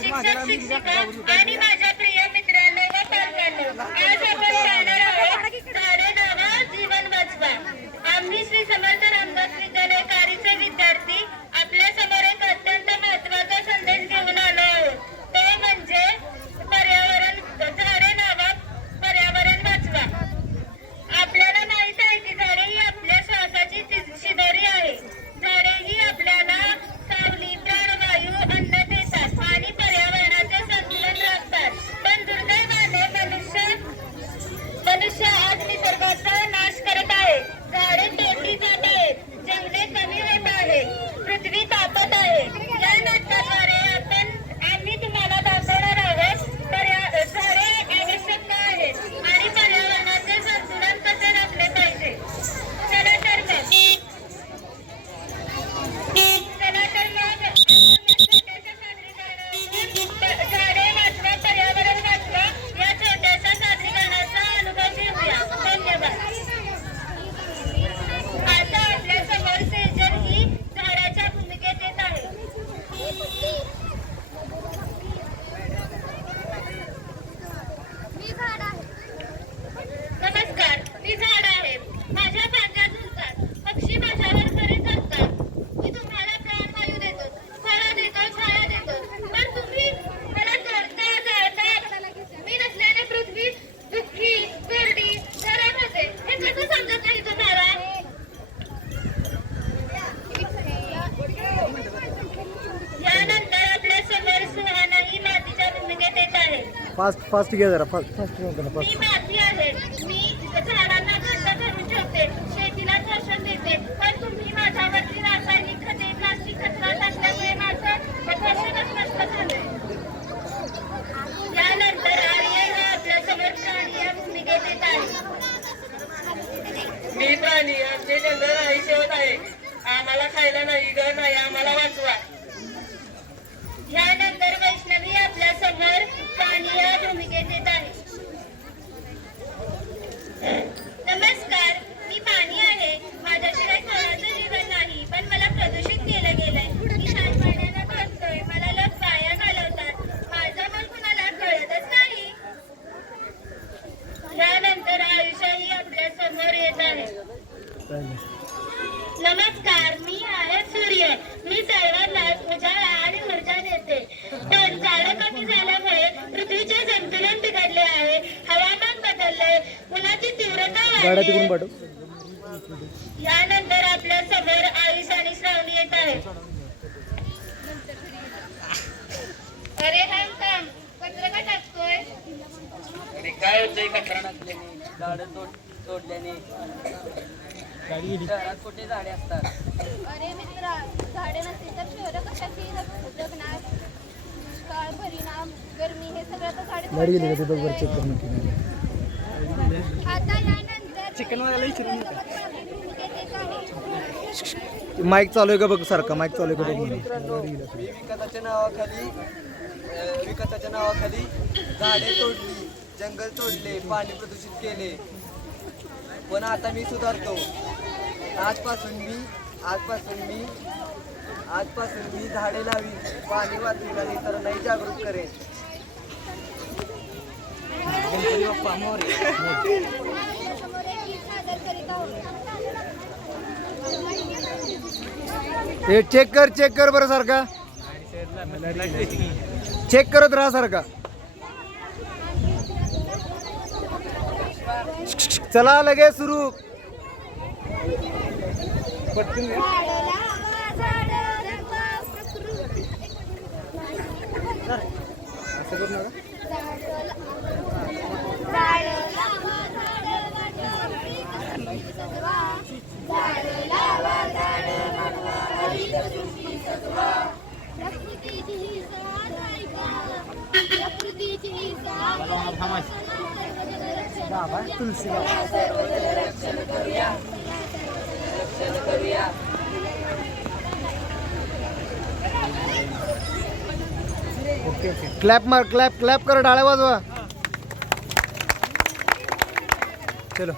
शिक्षक शिक्षिका आणि माझ्या प्रिय मित्रांनो व पालकांनो, आज आपण पाहणार आहोत झाडे लावा जीवन वाचवा. आम्ही श्री समर्थ रामदास विद्यालय कारचे विद्यार्थी आपल्या समोर एक अत्यंत महत्त्वाचा संदेश घेऊन आलो आहोत. ते म्हणजे पर्यावरण. झाडे लावा पर्यावरण वाचवा. आपल्याला माहित आहे की झाडे ही आपल्या श्वासाची शिदोरी आहे. झाडे ही आपल्याला सावली, प्राणवायू, अन्न देतात आणि पर्यावरणाचे संतुलन राखतात. पण दुर्दैवाने मनुष्य आज निसर्गाचा नाश करत आहे. झाडे तोडली जात आहेत, जंगले कमी होत आहे, पृथ्वी तापत आहे. या नाटकाद्वारे आम्ही तुम्हाला दाखवणार आहोत झाडे आवश्यक का आहेत आणि पर्यावरणाचे संतुलन कसे राखले पाहिजे. चला तर झाडे वाचवा पर्यावरण वाचवा या छोट्याशा सादरीकरणाचा अनुभव घेऊया. धन्यवाद. आता आपल्या समोर सेजल ही झाडाच्या भूमिकेत येत आहे. नमस्कार, मी झाड आहे. माझ्या फांद्या झुलतात, पक्षी माझ्यावर घरी जगतात. मी तुम्हाला प्राणवायू देतो, फळं देतो, छाया देतो. पण तुम्ही मला तोडता, जाळता. मी नसल्याने पृथ्वी दुःखी, कोरडी, गरम होते. हे कसं समजत नाही तुम्हाला? यानंतर आपल्या समोर सुहाना ही मातीच्या भूमिकेत येत आहे. फास्ट घ्या जरा फास्ट मी माती आहे. मी झाडांना घट्ट धरून ठेवते, शेतीला पोषण देते. पण तुम्ही माझ्यावरती रासायनिक खते, प्लास्टिक कचरा टाकल्यामुळे माझं पोषणच नष्ट झालंय. यानंतर आर्य हा आपल्या समोर प्राणी या भूमिकेत येत आहे. मी प्राणी, आमचे जंगल नाही शेवट आहे. आम्हाला खायला नाही, घर नाही, आम्हाला वाचवा. यानंतर वैष्णवी आपल्या समोर पाणी या भूमिकेत येत आहे. नमस्कार, मी पाणी आहे. माझ्याशिवाय कोणाचं जीवन नाही, पण मला प्रदूषित केलं गेलंय. मी सांडपाण्यानं भासतोय, मला लोक वाया घालवतात. माझं मन कुणाला कळतच नाही. यानंतर आयुष्य ही आपल्या समोर येत आहे. नमस्कार, मी आहे सूर्य. मी सर्वांना उजाळा आणि ऊर्जा देते. पण झाडं कमी झाल्यामुळे पृथ्वीचे संतुलन बिघडले आहे. हवामान बदलले, उन्हाची तीव्रता वाढली. यानंतर आपल्या समोर आयुष आणि श्रावणी येत आहे. अरे थांब, कचरा का टाकतोय? काय होतंय कचरा टाकल्याने, झाडं तोडल्याने? शहरात कुठे झाडे असतात? अरे मित्रा, झाडे नसतील तर शहर कशाची जगणार? दुष्काळ, परिणाम, गरमी हे सगळं तर झाडे. आता यानंतर माईक चालू आहे का बघ सारखा, माईक चालू आहे का बघ. मित्रांनो, मी विकासाच्या नावाखाली झाडे तोडली, जंगल तोडले, पाणी प्रदूषित केले. पण आता मी सुधारतो. आजपासून मी झाडे लावीन, पाणी वाचवीन आणि इतरांनाही जागरूक करेन. गणपती बाप्पा मोरया. समोर एक गीत सादर करीत आहोत. हे चेक कर बरं सारखा. चेक करत राहा सारखा. चला लगेच सुरू. पटकन असं करू नका. तुलसी ओके क्लॅप मार, क्लॅप कर, टाळ्या वाजवा. चलो.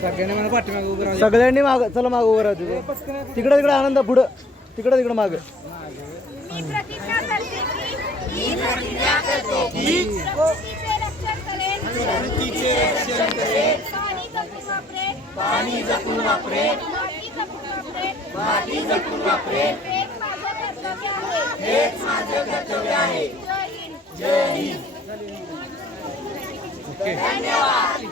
सगळ्यांनी माग चला माग उभं राहतो तिकडे तिकडे आनंद पुढं तिकडे माग मी प्रतिज्ञा करते की प्रकृतीचे रक्षण करेन पाणी जपून वापरेन माती जपून वापरेन हेच माझं कर्तव्य आहे जय हिंद धन्यवाद.